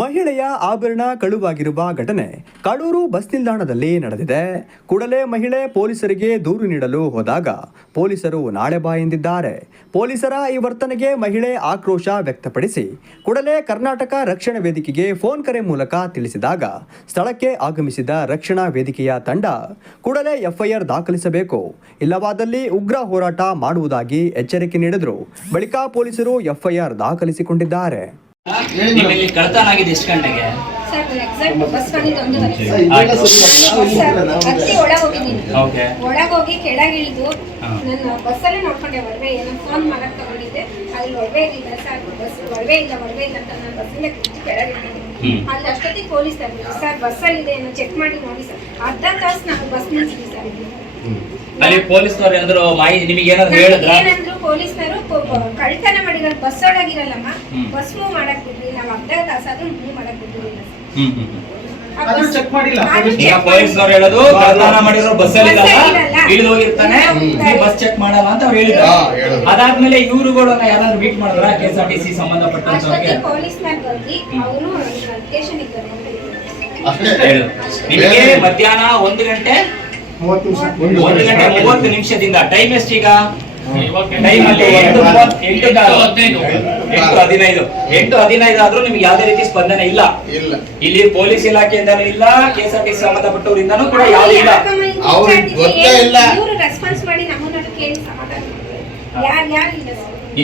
ಮಹಿಳೆಯ ಆಭರಣ ಕಳುವಾಗಿರುವ ಘಟನೆ ಕಡೂರು ಬಸ್ ನಿಲ್ದಾಣದಲ್ಲಿ ನಡೆದಿದೆ. ಕೂಡಲೇ ಮಹಿಳೆ ಪೊಲೀಸರಿಗೆ ದೂರು ನೀಡಲು ಹೋದಾಗ ಪೊಲೀಸರು ನಾಳೆ ಬಾ ಎಂದಿದ್ದಾರೆ. ಪೊಲೀಸರ ಈ ವರ್ತನೆಗೆ ಮಹಿಳೆ ಆಕ್ರೋಶ ವ್ಯಕ್ತಪಡಿಸಿ ಕೂಡಲೇ ಕರ್ನಾಟಕ ರಕ್ಷಣಾ ವೇದಿಕೆಗೆ ಫೋನ್ ಕರೆ ಮೂಲಕ ತಿಳಿಸಿದಾಗ ಸ್ಥಳಕ್ಕೆ ಆಗಮಿಸಿದ ರಕ್ಷಣಾ ವೇದಿಕೆಯ ತಂಡ ಕೂಡಲೇ ಎಫ್ಐಆರ್ ದಾಖಲಿಸಬೇಕು. ಇಲ್ಲವಾದಲ್ಲಿ ಉಗ್ರ ಹೋರಾಟ ಮಾಡುವುದಾಗಿ ಎಚ್ಚರಿಕೆ ನೀಡಿದರು. ಬಳಿಕ ಪೊಲೀಸರು ಎಫ್ಐಆರ್ ದಾಖಲಿಸಿಕೊಂಡಿದ್ದಾರೆ. ನಿಮ್ಮಲ್ಲಿ ಕಳ್ತನ ಆಗಿದೆ ಎಷ್ಟು ಗಂಟೆಗೆ? ಸರ್ ಎಕ್ಸಾಕ್ಟ್ ಬಸ್ ಬಂದಿದ್ದು ಸರ್. ಹತ್ತಿ ಒಳಗೆ ಹೋಗಿದ್ದೀನಿ ಓಕೆ. ಒಳಗೆ ಹೋಗಿ ಕೆಳಗೆ ಇಳಿದು ಹಾ. ನಾನು ಬಸ್ಸಲ್ಲೇ ನೋಡ್ಕೊಂಡೆ ಒಡವೆ ಏನೋ ಫೋನ್ ಮಾಡಕ್ಕೆ ತಗೊಂಡಿದ್ದೆ. ಅಲ್ಲಿ ಒಡವೆ ಇಲ್ಲ ಸರ್ ಬಸ್ ಒಡವೆ ಇಲ್ಲ ಒಡವೆ ಇಲ್ಲ ಅಂತ ನಾನು ಬಸ್ಸಲ್ಲೇ ಕೆಳಗೆ ಅಲ್ಲಿ ಅಷ್ಟೊತ್ತಿಗೆ ಪೊಲೀಸ್ ತಗೊಂಡು ಸರ್ ಬಸ್ಸಲ್ಲಿದೆ ಏನೋ ಚೆಕ್ ಮಾಡಿ ನೋಡಿ ಸರ್. ಅರ್ಧ ತಾಸು ನಾನು ಬಸ್ ನಿಲ್ಸಿದ್ವಿ ಸರ್. ಅಲ್ಲಿ ಪೊಲೀಸ್ನವ್ರು ಏನಾದ್ರು ಮಾಹಿತಿ ನಿಮಗೆ ಏನಾದ್ರು ಹೇಳಿದ್ರ? ಪೊಲೀಸ್ನವರು ಕಳ್ತನ ಮಾಡಿರೋದು ಬಸ್ ಒಳಗಿರಲ್ಲಮ್ಮ. ಬಸ್ ಮೂವ್ ಮಾಡಕ್ ಬಿಡ್ರಿ ನಾವ್ ಅರ್ಧ ತಾಸಾದ್ರೂ ಮೂವ್ ಮಾಡಕ್ ಬಿಟ್ಟಿರಲಿಲ್ಲ ಪೊಲೀಸ್ನವ್ರು ಹೇಳೋದು ಕಳ್ತನ ಮಾಡಿರೋ. ಇಳಿದು ಹೋಗಿರ್ತಾನೆ? ಬಸ್ ಚೆಕ್ ಮಾಡಲ್ಲ ಅಂತ ಅವ್ರು ಹೇಳಿದ್ರು. ಅದಾದ್ಮೇಲೆ ಇವ್ರುಗಳನ್ನ ಯಾರಾದ್ರೂ ಮೀಟ್ ಮಾಡಿದ್ರ? K S R T C ಸಂಬಂಧಪಟ್ಟಂತವ್ರಿಗೆ? ಬಂದು ಅವರು ಸ್ಟೇಷನ್ ನಿಮಗೆ ಮಧ್ಯಾಹ್ನ ಒಂದು ಗಂಟೆ ಒಂದು ಗಂಟೆ ಮೂವತ್ತು ನಿಮಿಷದಿಂದ. ಟೈಮ್ ಎಷ್ಟೀಗ ಎಂಟು ಹದಿನೈದು. ಎಂಟು ಹದಿನೈದು. ಆದ್ರೂ ನಿಮ್ಗೆ ಯಾವುದೇ ರೀತಿ ಸ್ಪಂದನೆ ಇಲ್ಲ. ಇಲ್ಲ. ಇಲ್ಲಿ ಪೊಲೀಸ್ ಇಲಾಖೆಯಿಂದ ಇಲ್ಲ K S R T C ಸಂಬಂಧಪಟ್ಟವರಿಂದನೂ ಕೂಡ ಯಾವ್ದು ಇಲ್ಲ. ಇಲ್ಲ. ರೆಸ್ಪಾನ್ಸ್.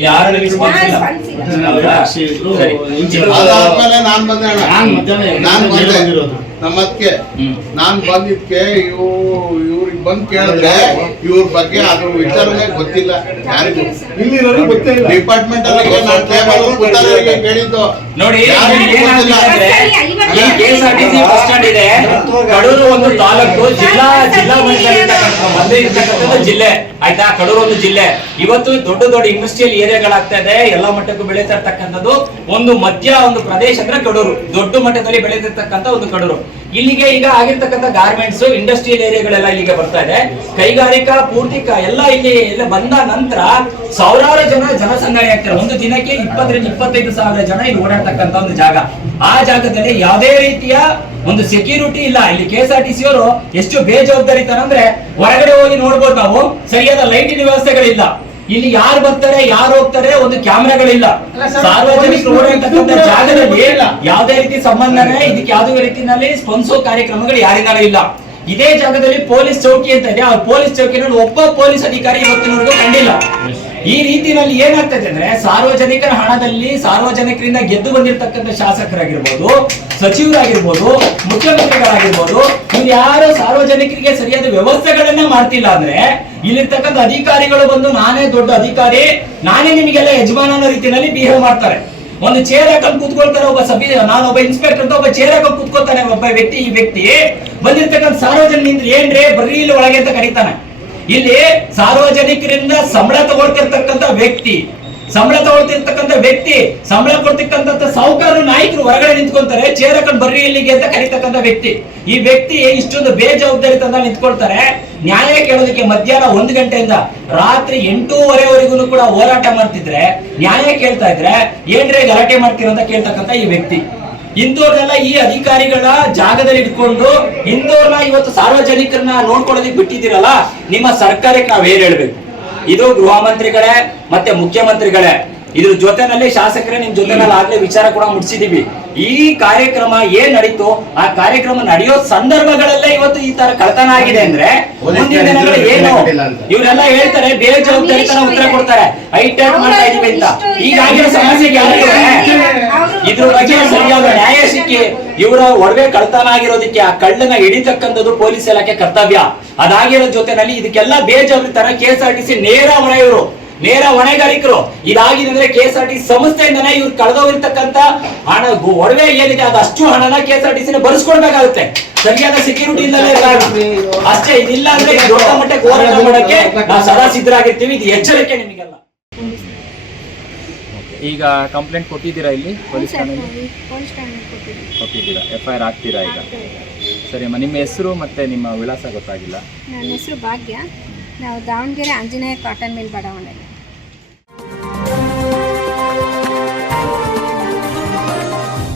ಯಾರ್ ಯಾರು ಇಲ್ಲ? ಸರಿ. ನಾನ್ ಬಂದೆ ನಾನು ಬಂದಿರೋದು. ನಮ್ಮ ಅದಕ್ಕೆ ಹ್ಮ್. ನಾನ್ ಬಂದಿದ್ಕೆ ಇವ್ ಇವ್ರಿಗೆ ಬಂದ್ ಕೇಳಿದ್ರೆ ಇವ್ರ ಬಗ್ಗೆ ಅದ್ರ ವಿಚಾರನೆ ಗೊತ್ತಿಲ್ಲ. ಯಾರಿಗೂ. ಇಲ್ಲಿರೋರಿಗೆ ಗೊತ್ತೇ ಇಲ್ಲ. ಡಿಪಾರ್ಟ್ಮೆಂಟ್ ಅಲ್ಲಿ ನಾನ್ ಟೇಬಲ್ ಕೂತವರಿಗೆ ಕೇಳಿದ್ದು ನೋಡಿ ಬಸ್ ಸ್ಟ್ಯಾಂಡ್ ಇದೆ. ಕಡೂರು ಒಂದು ತಾಲೂಕು ಜಿಲ್ಲಾ ಜಿಲ್ಲಾ ಮಂದಿ ಇರ್ತಕ್ಕಂಥದ್ದು ಜಿಲ್ಲೆ. ಆಯ್ತಾ? ಕಡೂರು ಒಂದು ಜಿಲ್ಲೆ. ಇವತ್ತು ದೊಡ್ಡ ದೊಡ್ಡ ಇಂಡಸ್ಟ್ರಿಯಲ್ ಏರಿಯಾಗಳಾಗ್ತಾ ಇದೆ. ಎಲ್ಲ ಮಟ್ಟಕ್ಕೂ ಬೆಳೀತಾ ಇರ್ತಕ್ಕಂಥದ್ದು ಒಂದು ಮಧ್ಯ ಒಂದು ಪ್ರದೇಶ ಅಂದ್ರೆ ಕಡೂರು. ದೊಡ್ಡ ಮಟ್ಟದಲ್ಲಿ ಬೆಳೀತಿರ್ತಕ್ಕಂಥ ಒಂದು ಕಡೂರು. ಇಲ್ಲಿಗೆ ಈಗ ಆಗಿರ್ತಕ್ಕಂಥ ಗಾರ್ಮೆಂಟ್ಸ್ ಇಂಡಸ್ಟ್ರಿಯಲ್ ಏರಿಯಾಗಳೆಲ್ಲ ಇಲ್ಲಿಗೆ ಬರ್ತಾ ಇದೆ. ಕೈಗಾರಿಕಾ, ಪೂರ್ತಿ ಕ- ಎಲ್ಲ ಇಲ್ಲಿ ಎಲ್ಲ ಬಂದ ನಂತರ ಸಾವಿರಾರು ಜನ ಜನಸಂದಣಿ ಆಗ್ತಾರೆ. ಒಂದು ದಿನಕ್ಕೆ ಇಪ್ಪತ್ತರಿಂದ ಇಪ್ಪತ್ತೈದು ಸಾವಿರ ಜನ ಇಲ್ಲಿ ಓಡಾಡ್ತಕ್ಕಂಥ ಒಂದು ಜಾಗ. ಆ ಜಾಗದಲ್ಲಿ ಯಾವುದೇ ರೀತಿಯ ಒಂದು ಸೆಕ್ಯೂರಿಟಿ ಇಲ್ಲ. ಇಲ್ಲಿ K S R T C ಅವರು ಎಷ್ಟು ಬೇಜವಾಬ್ದಾರಿತನ ಅಂದ್ರೆ ಹೊರಗಡೆ ಹೋಗಿ ನೋಡ್ಬೋದು ನಾವು. ಸರಿಯಾದ ಲೈಟಿನ ವ್ಯವಸ್ಥೆಗಳಿಲ್ಲ. ಇಲ್ಲಿ ಯಾರು ಬರ್ತಾರೆ ಯಾರು ಹೋಗ್ತಾರೆ ಒಂದು ಕ್ಯಾಮ್ರಾಗಳಿಲ್ಲ. ಸಾರ್ವಜನಿಕ ಸರ್, ಸಾರ್ವಜನಿಕರು ಓಡಾಡ್ತಕ್ಕಂಥ ಜಾಗದಲ್ಲಿ. ಯಾವುದೇ ರೀತಿ ಸಂಬಂಧನೇ ಇದಕ್ಕೆ ಯಾವುದೇ ರೀತಿಯಲ್ಲಿ ಸ್ಪಂದಿಸೋ ಕಾರ್ಯಕ್ರಮಗಳು ಯಾರಿಂದ ಇಲ್ಲ. ಇದೇ ಜಾಗದಲ್ಲಿ ಪೊಲೀಸ್ ಚೌಕಿ ಅಂತ ಇದೆ. ಆ ಪೊಲೀಸ್ ಚೌಕಿನಲ್ಲಿ ಒಬ್ಬ ಪೊಲೀಸ್ ಅಧಿಕಾರಿ ಇವತ್ತಿನವರೆಗೂ ಕಂಡಿಲ್ಲ. ಈ ರೀತಿಯಲ್ಲಿ ಏನಾಗ್ತದೆ ಅಂದ್ರೆ ಸಾರ್ವಜನಿಕರ ಹಣದಲ್ಲಿ ಸಾರ್ವಜನಿಕರಿಂದ ಗೆದ್ದು ಬಂದಿರತಕ್ಕಂಥ ಶಾಸಕರಾಗಿರ್ಬೋದು, ಸಚಿವರಾಗಿರ್ಬೋದು, ಮುಖ್ಯಮಂತ್ರಿಗಳಾಗಿರ್ಬೋದು, ಇವ್ರು ಯಾರು ಸಾರ್ವಜನಿಕರಿಗೆ ಸರಿಯಾದ ವ್ಯವಸ್ಥೆಗಳನ್ನ ಮಾಡ್ತಿಲ್ಲ ಅಂದ್ರೆ ಇಲ್ಲಿರ್ತಕ್ಕಂಥ ಅಧಿಕಾರಿಗಳು ಬಂದು, ನಾನೇ ದೊಡ್ಡ ಅಧಿಕಾರಿ, ನಾನೇ ನಿಮಗೆಲ್ಲ ಯಜಮಾನ ಅನ್ನೋ ರೀತಿಯಲ್ಲಿ ಬಿಹೇವ್ ಮಾಡ್ತಾರೆ. ಒಂದು ಚೇರ್ ಹಾಕೊಂಡು ಕೂತ್ಕೊಳ್ತಾರೆ ಒಬ್ಬ ಸಭೆ, ನಾನು ಒಬ್ಬ ಇನ್ಸ್ಪೆಕ್ಟರ್ ಅಂತ ಒಬ್ಬ ಚೇರ್ ಹಾಕೊಂಡು ಕೂತ್ಕೊಳ್ತಾನೆ ಒಬ್ಬ ವ್ಯಕ್ತಿ, ಈ ವ್ಯಕ್ತಿ ಬಂದಿರ್ತಕ್ಕಂಥ ಸಾರ್ವಜನಿಕ ಏನ್ರೇ, ಬರ್ರಿ ಇಲ್ಲಿ ಒಳಗೆ ಅಂತ ಕರೀತಾನೆ. ಇಲ್ಲಿ ಸಾರ್ವಜನಿಕರಿಂದ ಸಂಬಳ ತಗೊಳ್ತಿರ್ತಕ್ಕಂಥ ವ್ಯಕ್ತಿ, ಸಂಬಳ ತಗೊಳ್ತಿರ್ತಕ್ಕಂಥ ವ್ಯಕ್ತಿ, ಸಂಬಳ ಕೊಡ್ತಿರ್ತಕ್ಕಂಥ ಸಾಹುಕಾರರು, ನಾಯಕರು ಹೊರಗಡೆ ನಿಂತ್ಕೊಂತಾರೆ ಚೇರ್ ಹಾಕೊಂಡು ಬರ್ರಿ ಇಲ್ಲಿಗೆ ಅಂತ ಕರೀತಕ್ಕಂಥ ವ್ಯಕ್ತಿ. ಈ ವ್ಯಕ್ತಿ ಇಷ್ಟೊಂದು ಬೇಜವಾಬ್ದಾರಿತನ ನಿಂತ್ಕೊಳ್ತಾರೆ. ನ್ಯಾಯ ಕೇಳೋದಕ್ಕೆ ಮಧ್ಯಾಹ್ನ ಒಂದು ಗಂಟೆಯಿಂದ ರಾತ್ರಿ ಎಂಟೂವರೆವರೆಗೂ ಕೂಡ ಹೋರಾಟ ಮಾಡ್ತಿದ್ರೆ, ನ್ಯಾಯ ಕೇಳ್ತಾ ಇದ್ರೆ, ಏನ್ರೇ ಗಲಾಟೆ ಮಾಡ್ತೀರ ಅಂತ ಕೇಳ್ತಕ್ಕಂಥ ಈ ವ್ಯಕ್ತಿ. ಇಂಥವ್ರನ್ನೆಲ್ಲ ಈ ಅಧಿಕಾರಿಗಳ ಜಾಗದಲ್ಲಿ ಇಟ್ಕೊಂಡು ಇಂದೋರ್ನ ಇವತ್ತು ಸಾರ್ವಜನಿಕರನ್ನ ನೋಡ್ಕೊಳ್ಳೋದಕ್ಕೆ ಬಿಟ್ಟಿದ್ದೀರಲ್ಲ ನಿಮ್ಮ ಸರ್ಕಾರಕ್ಕೆ ನಾವ್ ಏನ್ ಹೇಳ್ಬೇಕು? ಇದು ಗೃಹ ಮಂತ್ರಿಗಳೇ ಮತ್ತೆ ಮುಖ್ಯಮಂತ್ರಿಗಳೇ ಇದ್ರ ಜೊತೆನಲ್ಲಿ ಶಾಸಕರೇ ನಿಮ್ ಜೊತೆನಲ್ಲಿ ಆಗ್ಲೇ ವಿಚಾರ ಕೂಡ ಮುಟ್ಸಿದೀವಿ ಈ ಕಾರ್ಯಕ್ರಮ ಏನ್ ನಡೀತು ಆ ಕಾರ್ಯಕ್ರಮ ನಡೆಯೋ ಸಂದರ್ಭಗಳಲ್ಲೇ ಇವತ್ತು ಈ ತರ ಕಳತನ ಆಗಿದೆ ಅಂದ್ರೆ ಮುಂದಿನ ದಿನಗಳಲ್ಲಿ ಏನು? ಇವರೆಲ್ಲ ಹೇಳ್ತಾರೆ ಬೇರೆ ಜವಾಬ್ದಾರಿತನ ಉತ್ತರ ಕೊಡ್ತಾರೆ. ಹೈಟೆಕ್ ಮಾಡ್ತಾ ಇದೀವಿ ಅಂತ. ಈಗಾಗಿರೋ ಸಮಸ್ಯೆಗೆ ಇದ್ರ ಬಗ್ಗೆ ಇವರ ಒಡವೆ ಕಳ್ತನ ಆಗಿರೋದಕ್ಕೆ ಆ ಕಳ್ಳನ ಹಿಡಿತಕ್ಕಂಥದ್ದು ಪೊಲೀಸ್ ಇಲಾಖೆ ಕರ್ತವ್ಯ. ಅದಾಗಿರೋ ಜೊತೆನಲ್ಲಿ ಇದಕ್ಕೆಲ್ಲ ಬೇಜವಾಬ್ದಾರಿತನ K S R T C ನೇರ ಹೊಣೆ ಇವರು ನೇರ ಹೊಣೆಗಾರಿಕರು. ಇದಾಗಿದೆ ಅಂದ್ರೆ ಕೆ ಎಸ್ ಆರ್ ಟಿ ಸಂಸ್ಥೆಯಿಂದನೇ ಇವ್ರು ಕಳೆದೋಗಿರ್ತಕ್ಕಂಥ ಹಣ ಒಡವೆ ಏನಿದೆ ಅದಷ್ಟು ಹಣನ K S R T C ಭರಿಸ್ಕೊಡ್ಬೇಕಾಗುತ್ತೆ ಸರಿಯಾದ ಸೆಕ್ಯೂರಿಟಿ ಇಲ್ಲದೆ ಅಷ್ಟೇ ಇದಿಲ್ಲ ಅಂದ್ರೆ ದೊಡ್ಡ ಮಟ್ಟಕ್ಕೆ ಹೋರಾಟ ಮಾಡಕ್ಕೆ ನಾವು ಸದಾ ಸಿದ್ಧರಾಗಿರ್ತೀವಿ. ಇದು ಎಚ್ಚರಿಕೆ ನಿಮಗೆಲ್ಲ. ಈಗ ಕಂಪ್ಲೇಂಟ್ ಕೊಟ್ಟಿದ್ದೀರಾ ಇಲ್ಲಿ? ಪೊಲೀಸ್ ಠಾಣೆಯಲ್ಲಿ ಪೊಲೀಸ್ ಠಾಣೆಗೆ ಕೊಟ್ಟಿದ್ದೀನಿ. ಕೊಟ್ಟಿದ್ದೀರಾ? ಎಫ್ ಐ ಆರ್ ಹಾಕ್ತೀರಾ ಈಗ? ಸರಿ ಅಮ್ಮ ನಿಮ್ಮ ಹೆಸರು ಮತ್ತು ನಿಮ್ಮ ವಿಳಾಸ ಗೊತ್ತಾಗಿಲ್ಲ? ನನ್ನ ಹೆಸರು ಭಾಗ್ಯ. ನಾವು ದಾವಣಗೆರೆ ಆಂಜನೇಯ ಕಾಟನ್ ಮಿಲ್ ಬಡಾವಣೆ